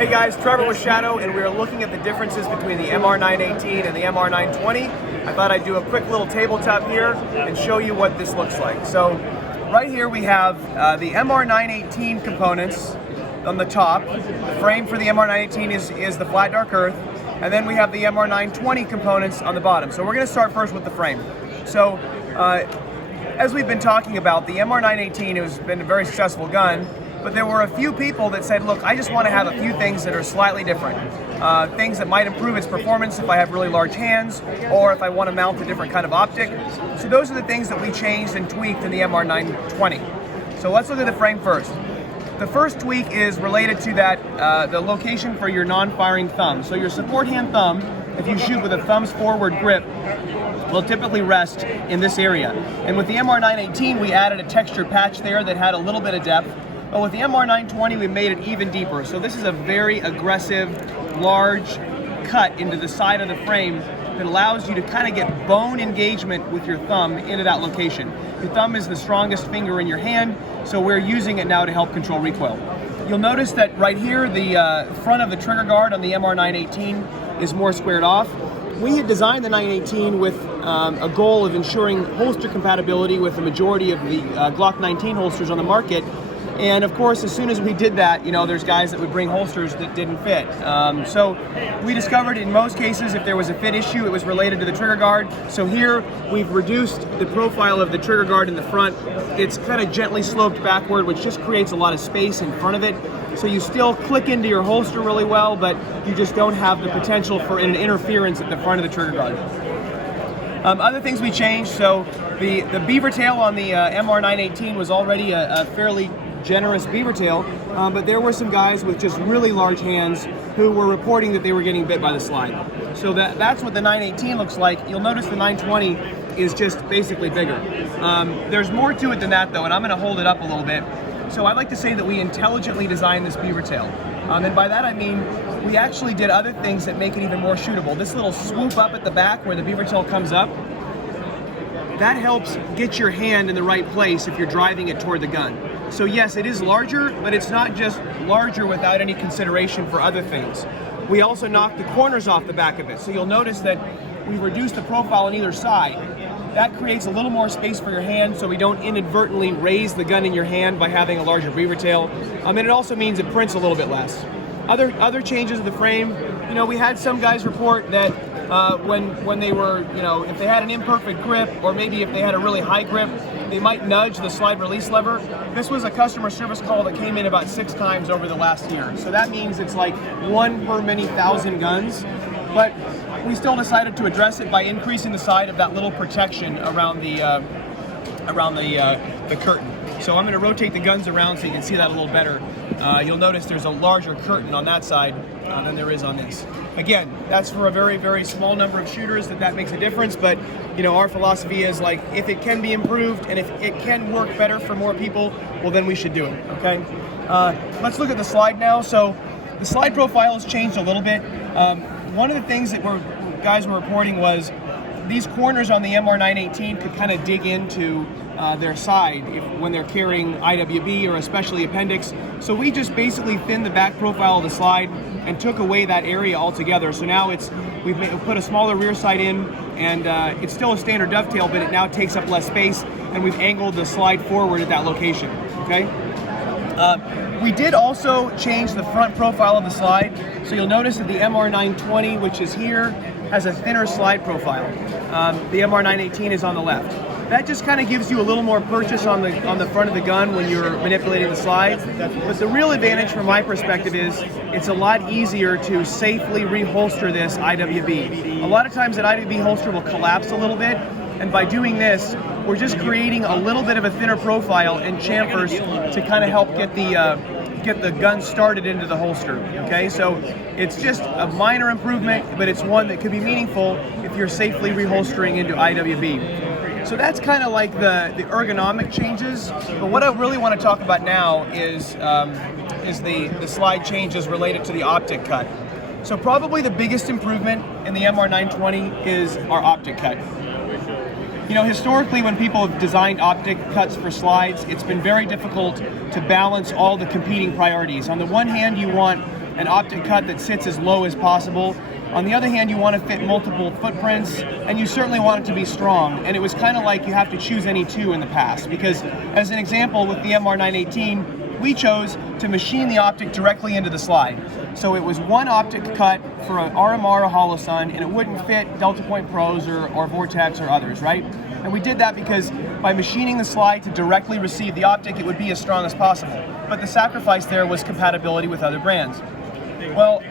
Hey guys, Trevor with Shadow, and we are looking at the differences between the MR918 and the MR920. I thought I'd do a quick little tabletop here and show you what this looks like. So right here we have the MR918 components on the top. The frame for the MR918 is the flat dark earth, and then we have the MR920 components on the bottom. So we're going to start first with the frame. So as we've been talking about, the MR918 has been a very successful gun, but there were a few people that said, look, I just want to have a few things that are slightly different. Things that might improve its performance if I have really large hands, or if I want to mount a different kind of optic. So those are the things that we changed and tweaked in the MR920. So let's look at the frame first. The first tweak is related to that, the location for your non-firing thumb. So your support hand thumb, if you shoot with a thumbs forward grip, will typically rest in this area. And with the MR918, we added a textured patch there that had a little bit of depth. But with the MR920, we made it even deeper. So this is a very aggressive, large cut into the side of the frame that allows you to kind of get bone engagement with your thumb into that location. Your thumb is the strongest finger in your hand, so we're using it now to help control recoil. You'll notice that right here, the front of the trigger guard on the MR918 is more squared off. We had designed the 918 with a goal of ensuring holster compatibility with the majority of the Glock 19 holsters on the market. And of course, as soon as we did that, you know, there's guys that would bring holsters that didn't fit. So we discovered in most cases, if there was a fit issue, it was related to the trigger guard. So here, we've reduced the profile of the trigger guard in the front. It's kind of gently sloped backward, which just creates a lot of space in front of it. So you still click into your holster really well, but you just don't have the potential for an interference at the front of the trigger guard. Other things we changed, so the beaver tail on the MR918 was already a fairly generous beaver tail, but there were some guys with just really large hands who were reporting that they were getting bit by the slide. So that's what the 918 looks like. You'll notice the 920 is just basically bigger. There's more to it than that though, and I'm going to hold it up a little bit. So I'd like to say that we intelligently designed this beaver tail. And by that I mean we actually did other things that make it even more shootable. This little swoop up at the back where the beaver tail comes up, that helps get your hand in the right place if you're driving it toward the gun. So yes, it is larger, but it's not just larger without any consideration for other things. We also knocked the corners off the back of it. So you'll notice that we reduced the profile on either side. That creates a little more space for your hand so we don't inadvertently raise the gun in your hand by having a larger beaver tail. And it also means it prints a little bit less. Other changes of the frame, you know, we had some guys report that when they were, you know, if they had an imperfect grip, or maybe if they had a really high grip, they might nudge the slide release lever. This was a customer service call that came in about 6 times over the last year. So that means it's like 1 per many thousand guns. But we still decided to address it by increasing the side of that little protection around the curtain. So I'm going to rotate the guns around so you can see that a little better. You'll notice there's a larger curtain on that side than there is on this. Again, that's for a very, very small number of shooters that makes a difference, but you know, our philosophy is like, if it can be improved and if it can work better for more people, well then we should do it, okay? Let's look at the slide now. So the slide profile has changed a little bit. One of the things that guys were reporting was these corners on the MR918 could kind of dig into their side when they're carrying IWB or especially appendix. So we just basically thinned the back profile of the slide and took away that area altogether. So now we've put a smaller rear sight in, and it's still a standard dovetail, but it now takes up less space, and we've angled the slide forward at that location, okay? We did also change the front profile of the slide. So you'll notice that the MR920, which is here, has a thinner slide profile. The MR918 is on the left. That just kind of gives you a little more purchase on the front of the gun when you're manipulating the slide. But the real advantage from my perspective is it's a lot easier to safely reholster this IWB. A lot of times that IWB holster will collapse a little bit, and by doing this, we're just creating a little bit of a thinner profile and chamfers to kind of help get the gun started into the holster, okay? So it's just a minor improvement, but it's one that could be meaningful if you're safely reholstering into IWB. So that's kind of like the ergonomic changes, but what I really want to talk about now is the slide changes related to the optic cut. So probably the biggest improvement in the MR920 is our optic cut. You know, historically when people have designed optic cuts for slides, it's been very difficult to balance all the competing priorities. On the one hand, you want an optic cut that sits as low as possible. On the other hand, you want to fit multiple footprints, and you certainly want it to be strong. And it was kind of like you have to choose any two in the past, because as an example, with the MR918, we chose to machine the optic directly into the slide. So it was one optic cut for an RMR or Holosun, and it wouldn't fit Delta Point Pros or Vortex or others, right? And we did that because by machining the slide to directly receive the optic, it would be as strong as possible. But the sacrifice there was compatibility with other brands. Well,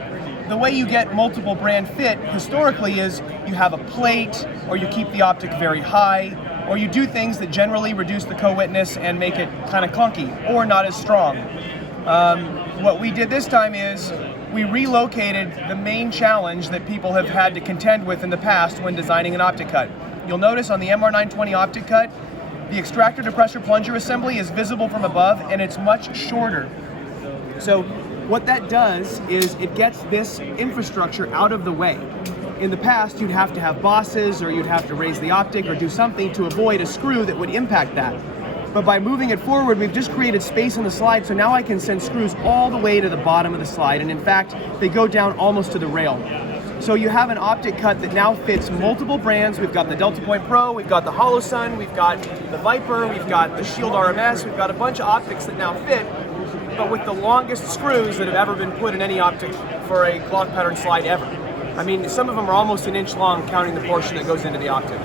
the way you get multiple brand fit historically is you have a plate, or you keep the optic very high, or you do things that generally reduce the co-witness and make it kind of clunky or not as strong. What we did this time is we relocated the main challenge that people have had to contend with in the past when designing an optic cut. You'll notice on the MR920 optic cut, the extractor to pressure plunger assembly is visible from above, and it's much shorter. So what that does is it gets this infrastructure out of the way. In the past, you'd have to have bosses, or you'd have to raise the optic or do something to avoid a screw that would impact that. But by moving it forward, we've just created space in the slide, so now I can send screws all the way to the bottom of the slide, and in fact, they go down almost to the rail. So you have an optic cut that now fits multiple brands. We've got the Delta Point Pro, we've got the Holosun, we've got the Viper, we've got the Shield RMS, we've got a bunch of optics that now fit, but with the longest screws that have ever been put in any optic for a clock pattern slide ever. I mean, some of them are almost an inch long, counting the portion that goes into the optic.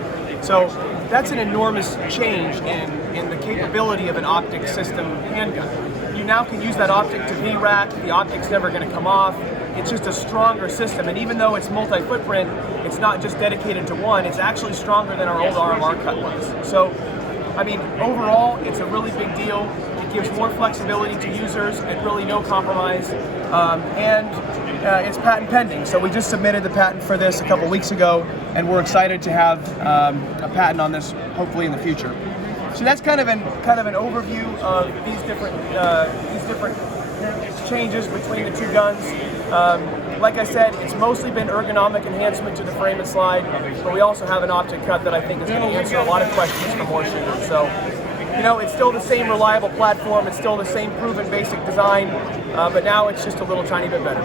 So that's an enormous change in the capability of an optic system handgun. You now can use that optic to V-rack, the optic's never going to come off. It's just a stronger system, and even though it's multi-footprint, it's not just dedicated to one, it's actually stronger than our old RMR cut was. So, I mean, overall, it's a really big deal. It gives more flexibility to users at really no compromise, and it's patent pending. So we just submitted the patent for this a couple weeks ago, and we're excited to have a patent on this hopefully in the future. So that's kind of an overview of these different changes between the two guns. Like I said, it's mostly been ergonomic enhancement to the frame and slide, but we also have an optic cut that I think is going to answer a lot of questions for more shooters. So, you know, it's still the same reliable platform, it's still the same proven basic design, but now it's just a little tiny bit better.